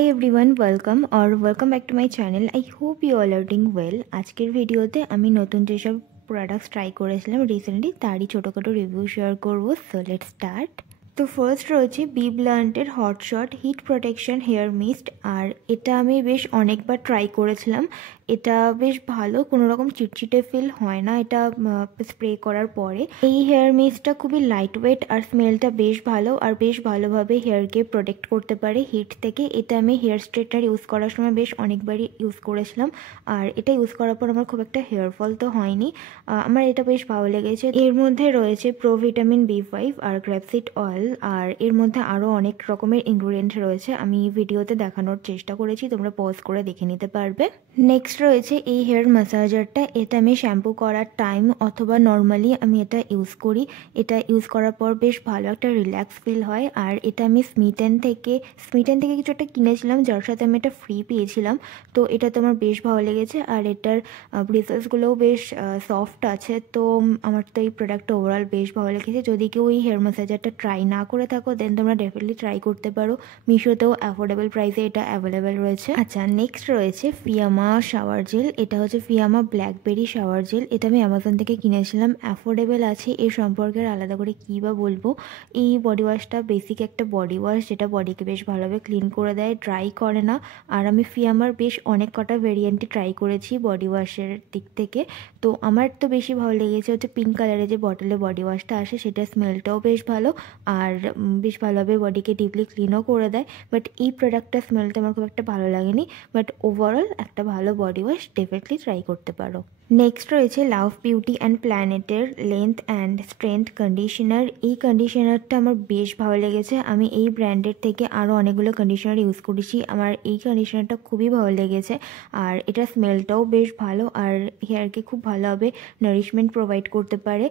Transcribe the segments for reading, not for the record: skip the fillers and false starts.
Hi everyone, welcome back to my channel. I hope you all are doing well. আজকের ভিডিওতে আমি নতুন যেসব প্রোডাক্টস ট্রাই করেছিলাম রিসেন্টলি তারই ছোটোখাটো রিভিউ শেয়ার করব। So let's start. তো ফার্স্ট রয়েছে বি ব্লান্টের hotshot heat protection hair mist. আর এটা আমি বেশ অনেকবার ট্রাই করেছিলাম। এটা বেশ ভালো, কোনো রকম চিটচিটে ফিল হয় না এটা স্প্রে করার পরে। এই হেয়ার মিস্টটা খুবই লাইট ওয়েট আর স্মেলটা বেশ ভালো আর বেশ ভালোভাবে হেয়ারকে প্রোটেক্ট করতে পারে হিট থেকে। এটা আমি হেয়ার স্ট্রেটনার ইউজ করার সময় বেশ অনেকবারই ইউজ করেছিলাম। আর এটা ইউজ করার পর আমার খুব একটা হেয়ার ফল তো হয়নি, আমার এটা বেশ ভালো লেগেছে। এর মধ্যে রয়েছে প্রো ভিটামিন B5 আর গ্রেপসিড অয়েল, আর এর মধ্যে আরও অনেক রকমের ইনগ্রিডিয়েন্ট রয়েছে। আমি ভিডিওতে দেখানোর চেষ্টা করেছি, তোমরা পজ করে দেখে নিতে পারবে। নেক্সট রয়েছে এই হেয়ার ম্যাসাজারটা। এটা আমি শ্যাম্পু করার টাইম অথবা নর্মালি আমি এটা ইউজ করি। এটা ইউজ করার পর বেশ ভালো একটা রিল্যাক্স ফিল হয়। আর এটা আমি স্মিটেন থেকে কিছু একটা কিনেছিলাম, যার সাথে আমি এটা ফ্রি পেয়েছিলাম। তো এটা তো আমার বেশ ভালো লেগেছে। আর এটার ব্রিসেসগুলোও বেশ সফট আছে। তো আমার তো এই প্রোডাক্টটা ওভারঅল বেশ ভালো লেগেছে। যদি কেউ এই হেয়ার ম্যাসাজারটা ট্রাই না করে থাকো দেন তোমরা ডেফিনেটলি ট্রাই করতে পারো। মিশোতেও অ্যাফোর্ডেবল প্রাইসে এটা অ্যাভেলেবেল রয়েছে। আচ্ছা, নেক্সট রয়েছে ফিয়ামা শাওয়ার জেল। এটা হচ্ছে ফিয়ামা ব্ল্যাকবেরি শাওয়ার জেল। এটা আমি অ্যামাজন থেকে কিনেছিলাম, অ্যাফোর্ডেবল আছে। এর সম্পর্কে আলাদা করে কী বা বলবো। এই বডি ওয়াশটা বেসিক একটা বডি ওয়াশ যেটা বডিকে বেশ ভালোভাবে ক্লিন করে দেয়, ড্রাই করে না। আর আমি ফিয়ামার বেশ অনেক কটা ভেরিয়েন্টই ট্রাই করেছি বডি ওয়াশের দিক থেকে। তো আমার তো বেশি ভালো লেগেছে হচ্ছে পিঙ্ক কালারের যে বটলে বডি ওয়াশটা আসে, সেটার স্মেলটাও বেশ ভালো আর বেশ ভালোভাবে বডিকে ডিপলি ক্লিনও করে দেয়। বাট এই প্রোডাক্টটার স্মেলটা আমার খুব একটা ভালো লাগেনি। বাট ওভারঅল একটা ভালো বডি ওয়াশ, ডেফিনেটলি ট্রাই করতে পারো। নেক্সট রয়েছে লাভ বিউটি অ্যান্ড প্ল্যানেটের লেন্থ অ্যান্ড স্ট্রেংথ কন্ডিশনার। এই কন্ডিশনারটা আমার বেশ ভালো লেগেছে। আমি এই ব্র্যান্ডের থেকে আরও অনেকগুলো কন্ডিশনার ইউজ করেছি, আমার এই কন্ডিশনারটা খুবই ভালো লেগেছে। আর এটার স্মেলটাও বেশ ভালো আর হেয়ারকে খুব ভালোভাবে নারিশমেন্ট প্রোভাইড করতে পারে।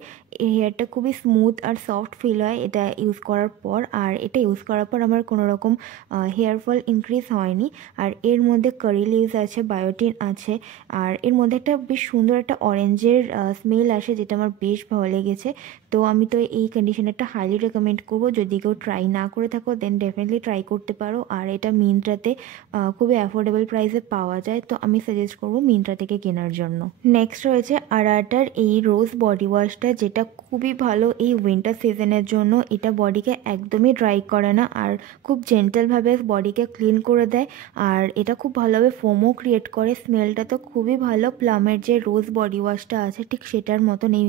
হেয়ারটা খুবই স্মুথ আর সফট ফিল হয় এটা ইউজ করার পর। আর এটা ইউজ করার পর আমার কোনো রকম হেয়ার ফল ইনক্রিজ হয়নি। আর এর মধ্যে কারি লিভস আছে, বায়োটিন আছে, আর এর মধ্যে একটা বেশ সুন্দর একটা অরেঞ্জের স্মেল আসে, যেটা আমার বেশ ভালো লেগেছে। তো আমি তো এই কন্ডিশনারটা হাইলি রেকমেন্ড করবো। যদি কেউ ট্রাই না করে থাকো দেন ডেফিনেটলি ট্রাই করতে পারো। আর এটা মিন্ত্রাতে খুবই অ্যাফোর্ডেবল প্রাইসে পাওয়া যায়, তো আমি সাজেস্ট করবো মিন্ত্রা থেকে কেনার জন্য। নেক্সট রয়েছে আরাটার এই রোজ বডি ওয়াশটা, যেটা খুবই ভালো এই উইন্টার সিজনের জন্য। এটা বডিকে একদমই ড্রাই করে না আর খুব জেন্টালভাবে বডিকে ক্লিন করে দেয়। আর এটা খুব ভালোভাবে ফোমও ক্রিয়েট করে। স্মেলটা তো খুবই ভালো, প্লামের যে রোজ বডি ওয়াশটা আছে ঠিক সেটার মতন এই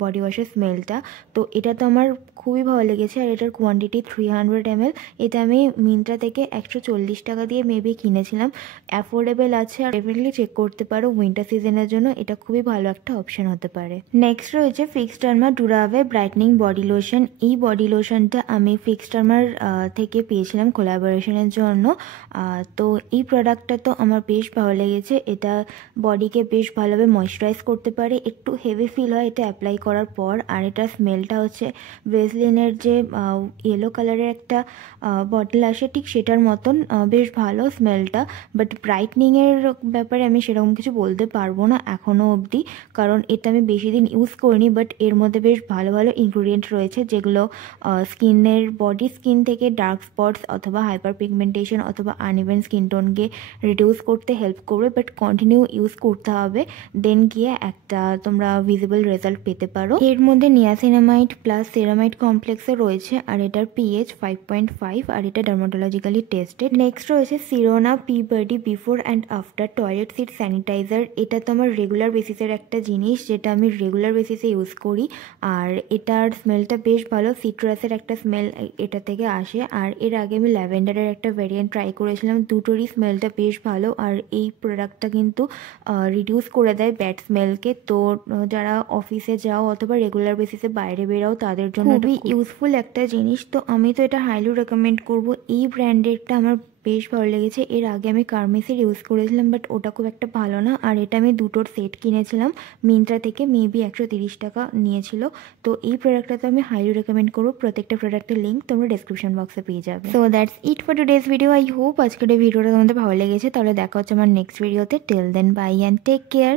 বডি ওয়াশের স্মেলটা। তো এটা তো আমার খুবই ভালো লেগেছে। আর এটার কোয়ান্টিটি 300 ml। এটা আমি মিন্ত্রা থেকে 140 টাকা দিয়ে মেবি কিনেছিলাম, অ্যাফোর্ডেবল আছে। আর ডেফিনেটলি চেক করতে পারো, উইন্টার সিজনের জন্য এটা খুবই ভালো একটা অপশন হতে পারে। নেক্সট রয়েছে ফিক্সড টার্মা ডুরাভে ব্রাইটনিং বডি লোশন। এই বডি লোশনটা আমি ফিক্সড টার্মার থেকে পেয়েছিলাম কোলাবোরেশনের জন্য। তো এই প্রোডাক্টটা তো আমার বেশ ভালো লেগেছে। এটা বডিকে বেশ ভালোভাবে ময়শ্চারাইজ করতে পারে, একটু হেভি ফিল হয় এটা অ্যাপ্লাই করার পর। আর এটার স্মেলটা হচ্ছে ভেসলিনের যে ইয়েলো কালারের একটা বটল আসে ঠিক সেটার মতন, বেশ ভালো স্মেলটা। বাট ব্রাইটনিংয়ের ব্যাপারে আমি সেরকম কিছু বলতে পারবো না এখনও অবধি, কারণ এটা আমি বেশি দিন ইউজ করিনি। বাট এর মধ্যে বেশ ভালো ভালো ইনগ্রিডিয়েন্ট রয়েছে যেগুলো স্কিনের স্কিন থেকে ডার্ক স্পটস অথবা হাইপার পিগমেন্টেশন অথবা আনইভেন স্কিন টোনকে রিডিউস করতে হেল্প করবে। বাট কন্টিনিউ ইউজ করতে হবে, দেন গিয়ে একটা তোমরা ভিজিবল রেজাল্ট পেতে পারো। এর মধ্যে নিয়াসিনামাইড প্লাস সেরামাইড কমপ্লেক্সও রয়েছে। আর এটার pH 5.5 আর এটা ডার্মাটোলজিক্যালি টেস্টেড। নেক্সট রয়েছে Sirona PeeBuddy before and after toilet seat sanitiser. এটা তো আমার রেগুলার বেসিসের একটা জিনিস, যেটা আমি রেগুলার বেসিসে ইউজ করি। আর এটার স্মেলটা বেশ ভালো, সিট্রাসের একটা স্মেল এটা থেকে আসে। আর এর আগে আমি ল্যাভেন্ডারের একটা ভ্যারিয়েন্ট ট্রাই করেছিলাম, দুটোরই স্মেলটা বেশ ভালো। আর এই প্রোডাক্টটা কিন্তু রিডিউস করে দেয় ব্যাড স্মেলকে। তো যারা অফিসে যাও অথবা রেগুলার বেসিসে বাইরে বেরাও তাদের জন্য খুবই ইউজফুল একটা জিনিস। তো আমি তো এটা হাইলি রেকমেন্ড করবো। এই ব্র্যান্ডেরটা আমার বেশ ভালো লেগেছে। এর আগে আমি কার্মেসের ইউজ করেছিলাম, বাট ওটা খুব একটা ভালো না। আর এটা আমি দুটোর সেট কিনেছিলাম মিন্ত্রা থেকে, মেবি 130 টাকা নিয়েছিল। তো এই প্রোডাক্টটা তো আমি হাইলি রেকমেন্ড করবো। প্রত্যেকটা প্রোডাক্টের লিঙ্ক তোমরা ডেসক্রিপশন বক্সে পেয়ে যাবে। So that's it for today's video. I hope আজকের এই ভিডিওটা তোমাদের ভালো লেগেছে। তাহলে দেখা হচ্ছে আমার নেক্সট ভিডিওতে। Till then bye and take care.